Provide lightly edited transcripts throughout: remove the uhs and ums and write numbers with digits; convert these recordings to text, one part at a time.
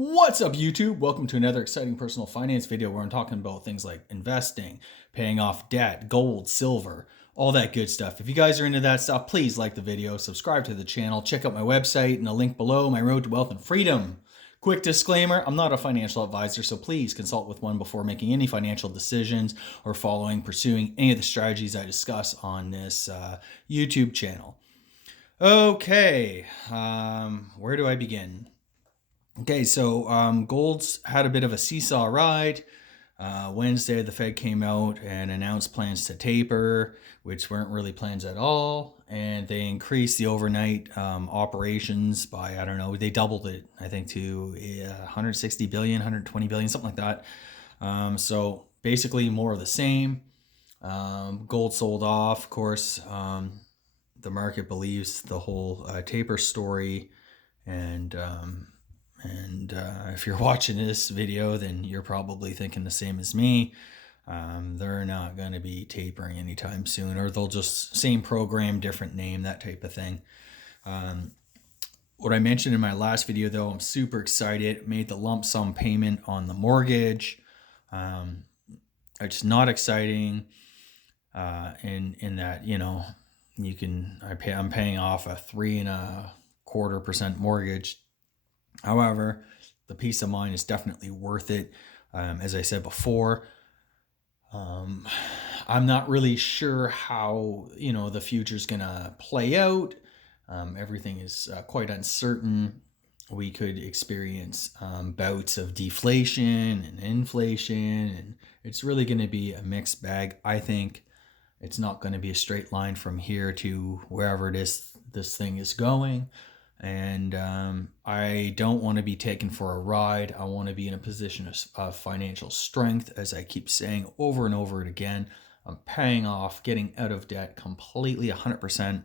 What's up, YouTube? Welcome to another exciting personal finance video where I'm talking about things like investing, paying off debt, gold, silver, all that good stuff. If you guys are into that stuff, please like the video, subscribe to the channel, check out my website and the link below, My Road to Wealth and Freedom. Quick disclaimer, I'm not a financial advisor, so please consult with one before making any financial decisions or pursuing any of the strategies I discuss on this YouTube channel. Okay, where do I begin? Okay, so gold's had a bit of a seesaw ride. Wednesday, the Fed came out and announced plans to taper, which weren't really plans at all. And they increased the overnight operations by, I don't know, they doubled it, I think, to 160 billion, 120 billion, something like that. So basically more of the same. Gold sold off, of course. The market believes the whole taper story. And if you're watching this video, then you're probably thinking the same as me. They're not going to be tapering anytime soon, or they'll just same program, different name, that type of thing. What I mentioned in my last video, though, I'm super excited. Made the lump sum payment on the mortgage. It's not exciting in that, you know, I'm paying off a 3.25% mortgage. However, the peace of mind is definitely worth it. As I said before, I'm not really sure how, the future is going to play out. Everything is quite uncertain. We could experience bouts of deflation and inflation, and it's really going to be a mixed bag. I think it's not going to be a straight line from here to wherever this thing is going. And I don't want to be taken for a ride. I want to be in a position of financial strength, as I keep saying over and over again. I'm paying off, getting out of debt completely 100%.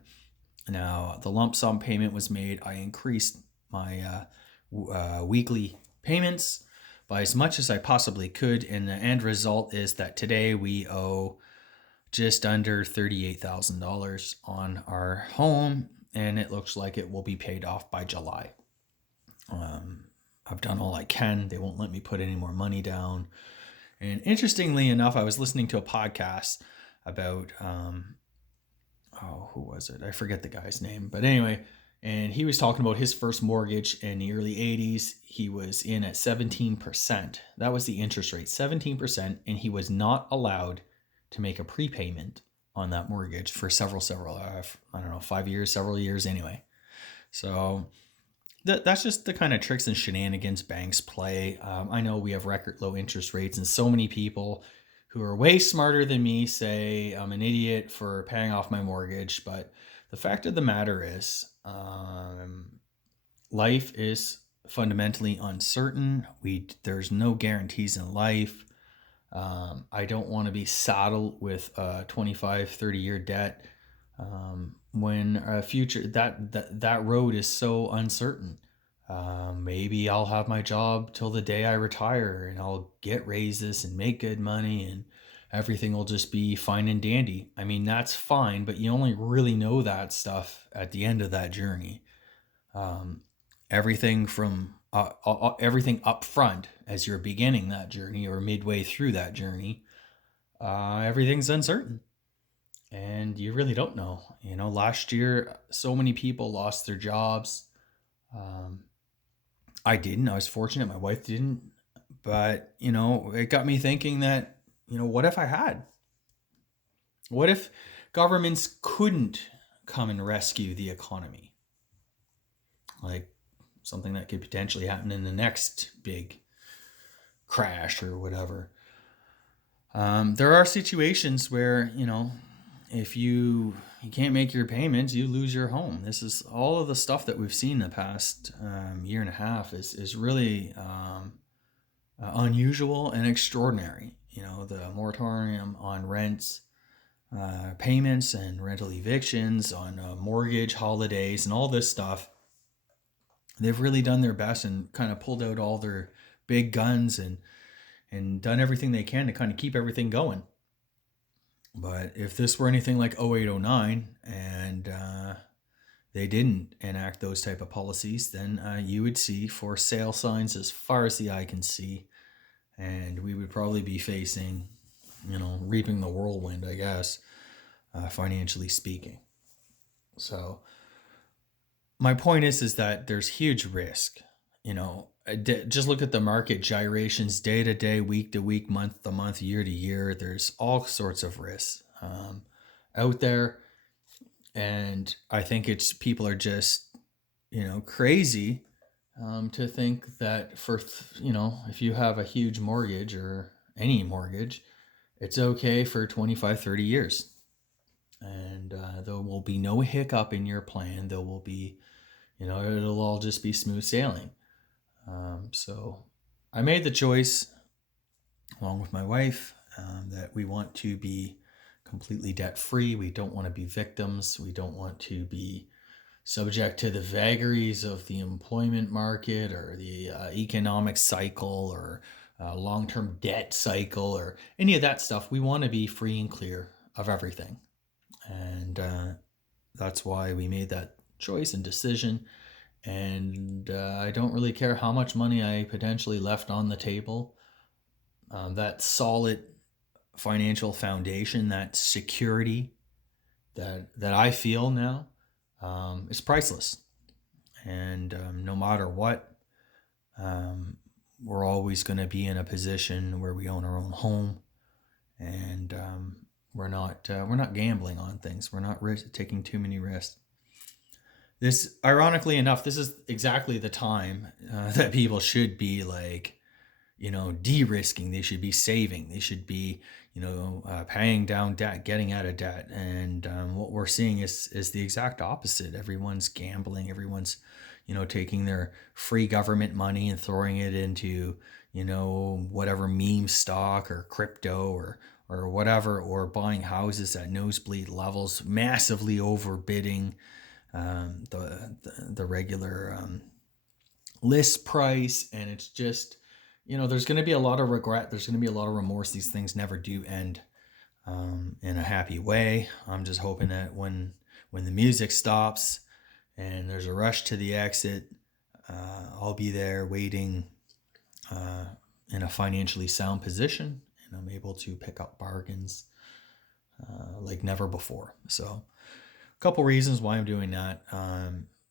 Now, the lump sum payment was made. I increased my weekly payments by as much as I possibly could. And the end result is that today we owe just under $38,000 on our home, and it looks like it will be paid off by July. I've done all I can. They won't let me put any more money down. And interestingly enough, I was listening to a podcast about, who was it? I forget the guy's name. But anyway, and he was talking about his first mortgage in the early 80s. He was in at 17%. That was the interest rate, 17%. And he was not allowed to make a prepayment on that mortgage for several, I don't know, 5 years, several years anyway. So that's just the kind of tricks and shenanigans banks play. I know we have record low interest rates, and so many people who are way smarter than me say I'm an idiot for paying off my mortgage. But the fact of the matter is, life is fundamentally uncertain. There's no guarantees in life. I don't want to be saddled with a 25, 30-year debt when a future that road is so uncertain. Maybe I'll have my job till the day I retire, and I'll get raises and make good money, and everything will just be fine and dandy. I mean, that's fine, but you only really know that stuff at the end of that journey. Everything up front as you're beginning that journey or midway through that journey, everything's uncertain, and you really don't know. Last year, so many people lost their jobs. I didn't. I was fortunate. My wife didn't. But, it got me thinking that, what if I had? What if governments couldn't come and rescue the economy? Like something that could potentially happen in the next big crash or whatever. There are situations where, if you can't make your payments, you lose your home. This is all of the stuff that we've seen the past year and a half is really unusual and extraordinary. The moratorium on rents, payments and rental evictions, on mortgage holidays and all this stuff. They've really done their best and kind of pulled out all their big guns and done everything they can to kind of keep everything going. But if this were anything like 08, 09, and they didn't enact those type of policies, then you would see for sale signs as far as the eye can see, and we would probably be facing, reaping the whirlwind, I guess, financially speaking. So my point is that there's huge risk. Just look at the market gyrations day to day, week to week, month to month, year to year. There's all sorts of risks out there, and I think it's people are just crazy to think that if you have a huge mortgage or any mortgage, it's okay for 25, 30 years. And there will be no hiccup in your plan. There will be, it'll all just be smooth sailing. So I made the choice, along with my wife, that we want to be completely debt free. We don't want to be victims. We don't want to be subject to the vagaries of the employment market or the economic cycle or long-term debt cycle or any of that stuff. We want to be free and clear of everything. And that's why we made that choice and decision. And I don't really care how much money I potentially left on the table. That solid financial foundation, that security that I feel now, is priceless. And no matter what, we're always going to be in a position where we own our own home, and we're not gambling on things. We're not taking too many risks. This, ironically enough, this is exactly the time that people should be like, de-risking. They should be saving. They should be, paying down debt, getting out of debt. And what we're seeing is the exact opposite. Everyone's gambling. Everyone's, taking their free government money and throwing it into, whatever meme stock or crypto or whatever, or buying houses at nosebleed levels, massively overbidding the regular list price. And it's just, there's going to be a lot of regret. There's going to be a lot of remorse. These things never do end in a happy way. I'm just hoping that when the music stops and there's a rush to the exit, I'll be there waiting in a financially sound position, and I'm able to pick up bargains like never before. So a couple reasons why I'm doing that.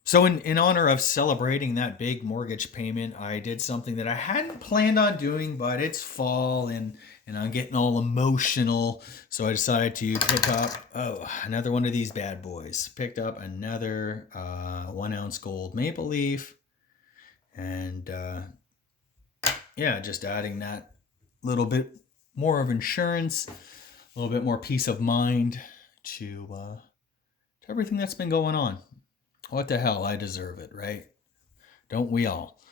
So in honor of celebrating that big mortgage payment, I did something that I hadn't planned on doing, but it's fall and I'm getting all emotional. So I decided to pick up, another one of these bad boys. Picked up another 1 ounce gold maple leaf. And just adding that little bit more of insurance, a little bit more peace of mind to everything that's been going on. What the hell? I deserve it, right? Don't we all?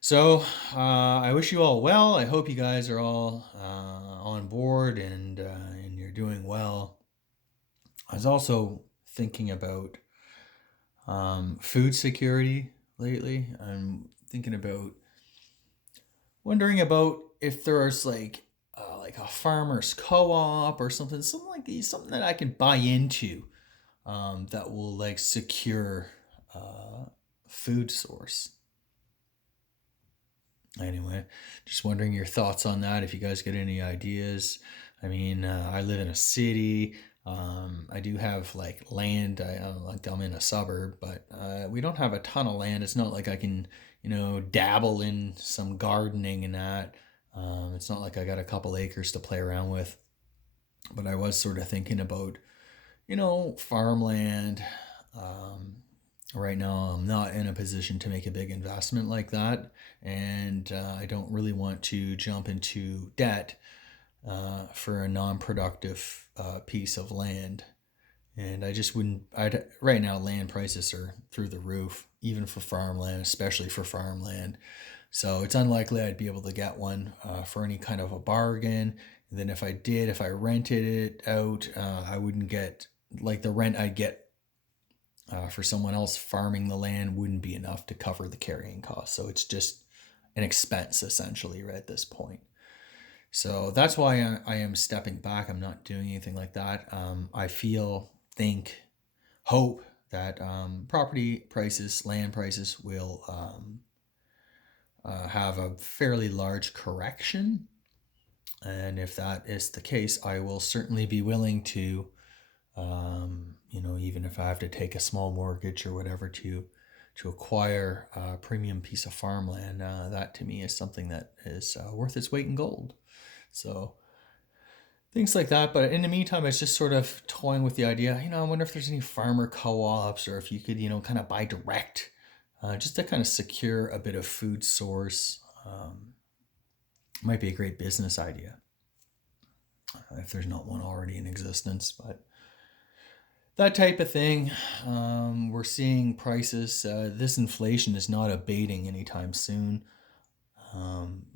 So I wish you all well. I hope you guys are all on board and you're doing well. I was also thinking about food security lately. I'm wondering about if there's like a farmer's co-op or something like these, something that I can buy into that will like secure food source. Anyway, just wondering your thoughts on that. If you guys get any ideas. I mean, I live in a city. I do have like land. I'm in a suburb, but we don't have a ton of land. It's not like I can, dabble in some gardening and that. It's not like I got a couple acres to play around with. But I was sort of thinking about, farmland. Right now, I'm not in a position to make a big investment like that, and I don't really want to jump into debt for a non-productive piece of land. And I just wouldn't. Right now, land prices are through the roof, even for farmland, especially for farmland. So it's unlikely I'd be able to get one for any kind of a bargain. And then if I rented it out, I wouldn't get like the rent I'd get for someone else farming the land wouldn't be enough to cover the carrying costs. So it's just an expense essentially right at this point. So that's why I am stepping back. I'm not doing anything like that. I hope that property prices, land prices will have a fairly large correction. And if that is the case, I will certainly be willing to, even if I have to take a small mortgage or whatever to acquire a premium piece of farmland. That to me is something that is worth its weight in gold. So things like that. But in the meantime, it's just sort of toying with the idea. I wonder if there's any farmer co-ops, or if you could, kind of buy direct, just to kind of secure a bit of food source. Might be a great business idea if there's not one already in existence. But that type of thing. We're seeing prices. This inflation is not abating anytime soon.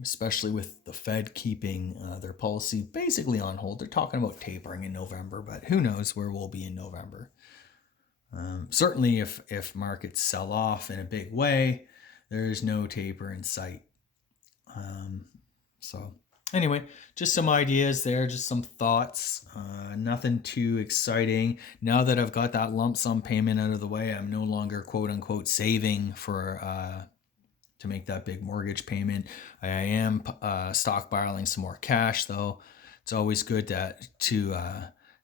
Especially with the Fed keeping their policy basically on hold. They're talking about tapering in November, but who knows where we'll be in November. Certainly if markets sell off in a big way, there's no taper in sight. So anyway, just some ideas there, just some thoughts. Nothing too exciting. Now that I've got that lump sum payment out of the way, I'm no longer quote unquote saving for to make that big mortgage payment. I am stockpiling some more cash, though. It's always good to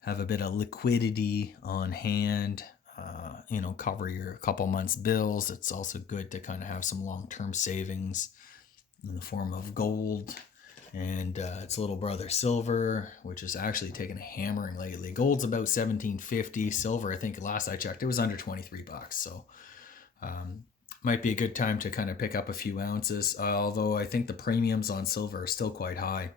have a bit of liquidity on hand, cover your couple months' bills. It's also good to kind of have some long-term savings in the form of gold and its little brother silver, which is actually taking a hammering lately. Gold's about $17.50. Silver, I think last I checked, it was under $23. So might be a good time to kind of pick up a few ounces, although I think the premiums on silver are still quite high.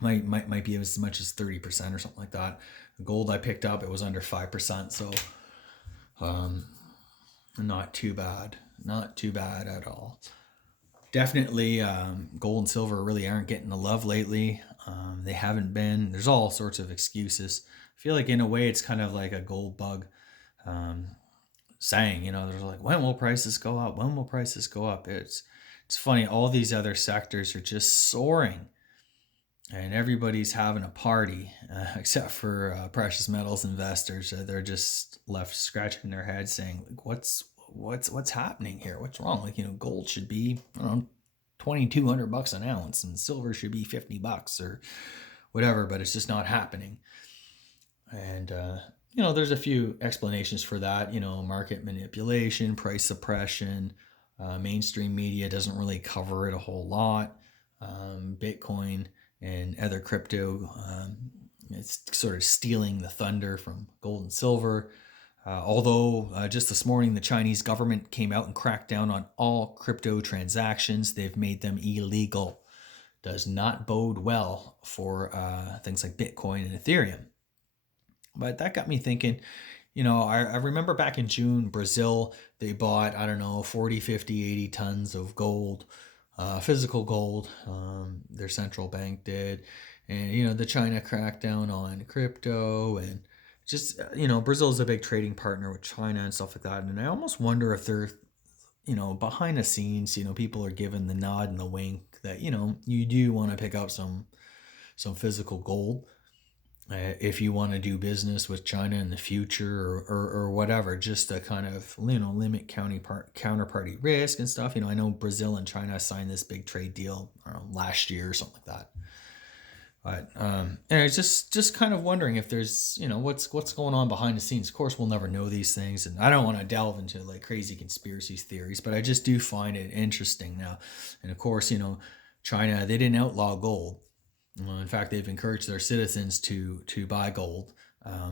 Might be as much as 30% or something like that. The gold I picked up, it was under 5%, so not too bad at all. Definitely gold and silver really aren't getting the love lately. They haven't been. There's all sorts of excuses. I feel like in a way it's kind of like a gold bug saying, there's like, when will prices go up? When will prices go up? It's funny. All these other sectors are just soaring, and everybody's having a party, except for precious metals investors. They're just left scratching their heads, saying, like, what's happening here? What's wrong? Like, gold should be around $2,200 an ounce, and silver should be $50 or whatever, but it's just not happening. And there's a few explanations for that. Market manipulation, price suppression. Mainstream media doesn't really cover it a whole lot. Bitcoin and other crypto, it's sort of stealing the thunder from gold and silver. Although just this morning, the Chinese government came out and cracked down on all crypto transactions. They've made them illegal. Does not bode well for things like Bitcoin and Ethereum. But that got me thinking, I remember back in June, Brazil, they bought, 40, 50, 80 tons of gold, physical gold. Their central bank did. And, the China cracked down on crypto, and just, Brazil is a big trading partner with China and stuff like that. And I almost wonder if they're, behind the scenes, people are giving the nod and the wink that, you do want to pick up some physical gold. If you want to do business with China in the future or whatever, just to kind of, limit counterparty risk and stuff. I know Brazil and China signed this big trade deal last year or something like that. But and I was just kind of wondering if there's, what's going on behind the scenes. Of course, we'll never know these things, and I don't want to delve into like crazy conspiracy theories, but I just do find it interesting now. And of course, China, they didn't outlaw gold. In fact, they've encouraged their citizens to buy gold.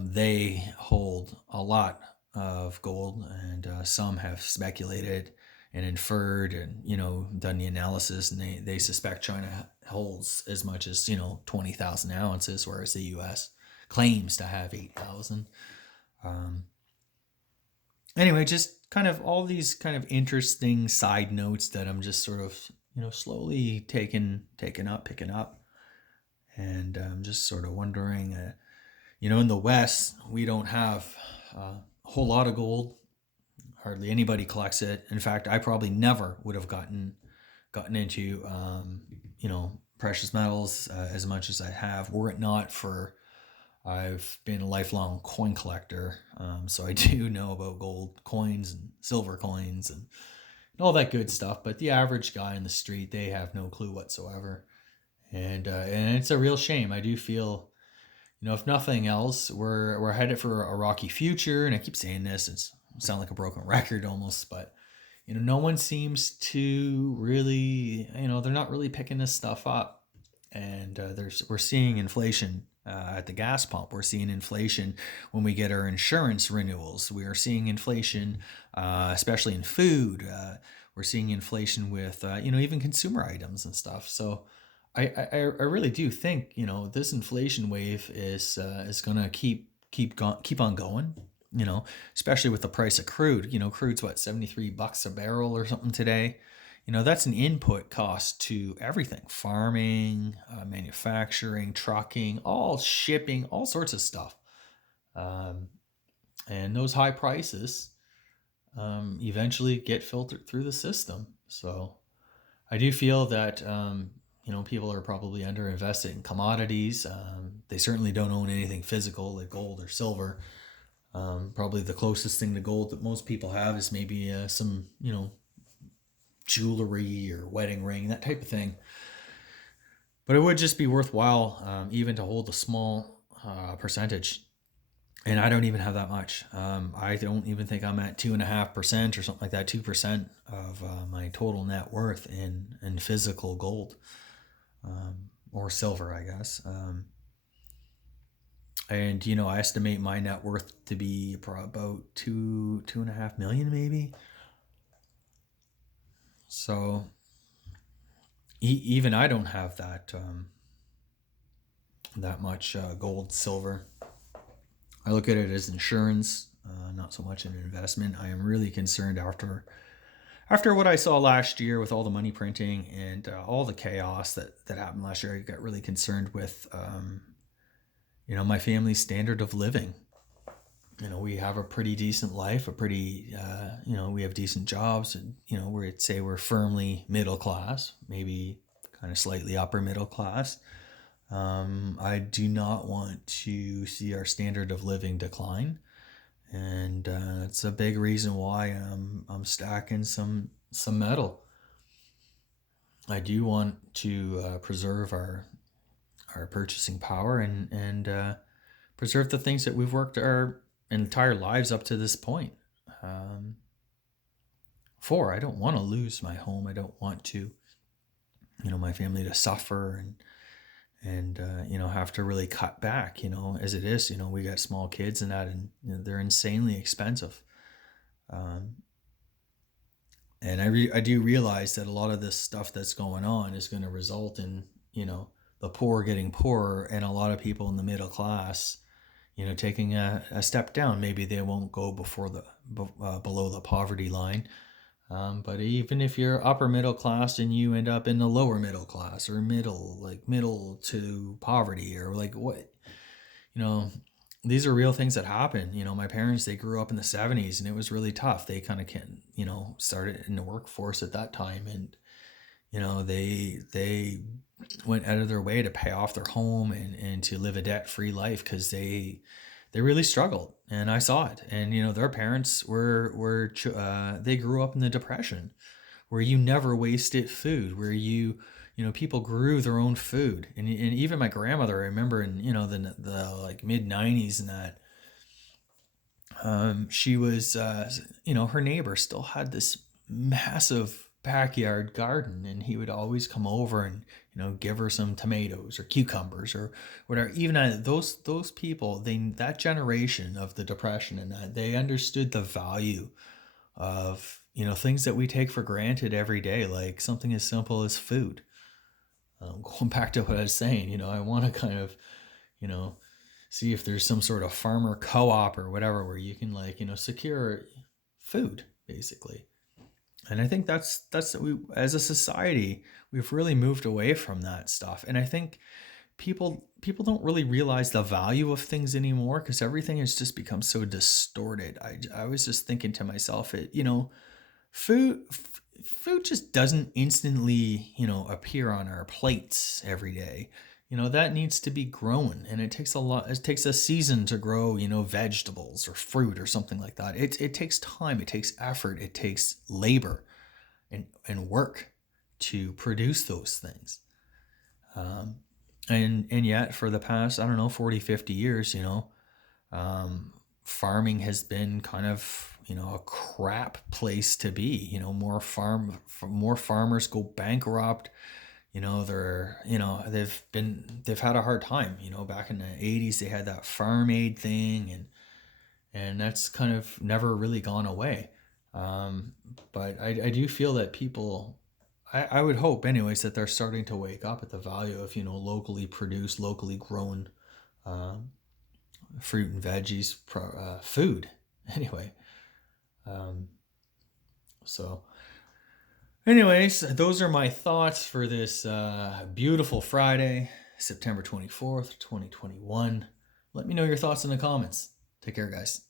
They hold a lot of gold, and some have speculated and inferred and, done the analysis, and they suspect China holds as much as, 20,000 ounces, whereas the U.S. claims to have 8,000. Anyway, just kind of all these kind of interesting side notes that I'm just sort of, slowly picking up. And I'm just sort of wondering, in the West, we don't have a whole lot of gold. Hardly anybody collects it. In fact, I probably never would have gotten into, precious metals as much as I have, were it not for I've been a lifelong coin collector, so I do know about gold coins and silver coins and all that good stuff. But the average guy in the street, they have no clue whatsoever, and it's a real shame. I do feel, if nothing else, we're headed for a rocky future. And I keep saying this; it sound like a broken record almost, but no one seems to really, they're not really picking this stuff up. And we're seeing inflation at the gas pump. We're seeing inflation when we get our insurance renewals. We are seeing inflation, especially in food. We're seeing inflation with, even consumer items and stuff. So I really do think, this inflation wave is going to keep on going. Especially with the price of crude. Crude's what, $73 a barrel or something today. That's an input cost to everything: farming, manufacturing, trucking, all shipping, all sorts of stuff. Um, and those high prices eventually get filtered through the system. So I do feel that, people are probably underinvested in commodities. They certainly don't own anything physical like gold or silver. Probably the closest thing to gold that most people have is maybe some, jewelry or wedding ring, that type of thing. But it would just be worthwhile, even to hold a small percentage. And I don't even have that much. I don't even think I'm at 2.5% or something like that, 2% of my total net worth in physical gold, or silver, I guess. And I estimate my net worth to be about 2.5 million, maybe. So even I don't have that much gold, silver. I look at it as insurance, not so much an investment. I am really concerned after what I saw last year with all the money printing and all the chaos that happened last year. I got really concerned with my family's standard of living. We have a pretty decent life, we have decent jobs, and we'd say we're firmly middle class, maybe kind of slightly upper middle class. I do not want to see our standard of living decline, and it's a big reason why I'm stacking some metal. I do want to preserve our purchasing power and preserve the things that we've worked our entire lives up to this point for. I don't want to lose my home. I don't want to, my family to suffer and have to really cut back, as it is. We got small kids and that, and they're insanely expensive. And I do realize that a lot of this stuff that's going on is going to result in, the poor getting poorer, and a lot of people in the middle class, taking a step down. Maybe they won't go below the poverty line. But even if you're upper middle class and you end up in the lower middle class or middle to poverty, or like what, these are real things that happen. My parents, they grew up in the 70s and it was really tough. They kind of started in the workforce at that time, and, they went out of their way to pay off their home and to live a debt-free life, because they really struggled, and I saw it. And their parents they grew up in the Depression, where you never wasted food, where people grew their own food, and even my grandmother, I remember in the like mid '90s and that, she was her neighbor still had this massive backyard garden, and he would always come over and give her some tomatoes or cucumbers or whatever. Even those people, that generation of the Depression, and that they understood the value of things that we take for granted every day, like something as simple as food. Going back to what I was saying, I want to kind of see if there's some sort of farmer co-op or whatever where you can secure food, basically. And I think that's we, as a society, we've really moved away from that stuff. And I think people don't really realize the value of things anymore, because everything has just become so distorted. I was just thinking to myself, food food just doesn't instantly appear on our plates every day. that needs to be grown, and it takes a lot. It takes a season to grow, vegetables or fruit or something like that. It takes time, it takes effort, it takes labor and work to produce those things. And yet for the past, I don't know, 40, 50 years, farming has been kind of, a crap place to be. More farmers go bankrupt. They've had a hard time. Back in the 80s they had that farm aid thing, and that's kind of never really gone away. But I do feel that people, I would hope anyways, that they're starting to wake up at the value of, locally produced, locally grown fruit and veggies, food anyway. So anyways, those are my thoughts for this beautiful Friday, September 24th, 2021. Let me know your thoughts in the comments. Take care, guys.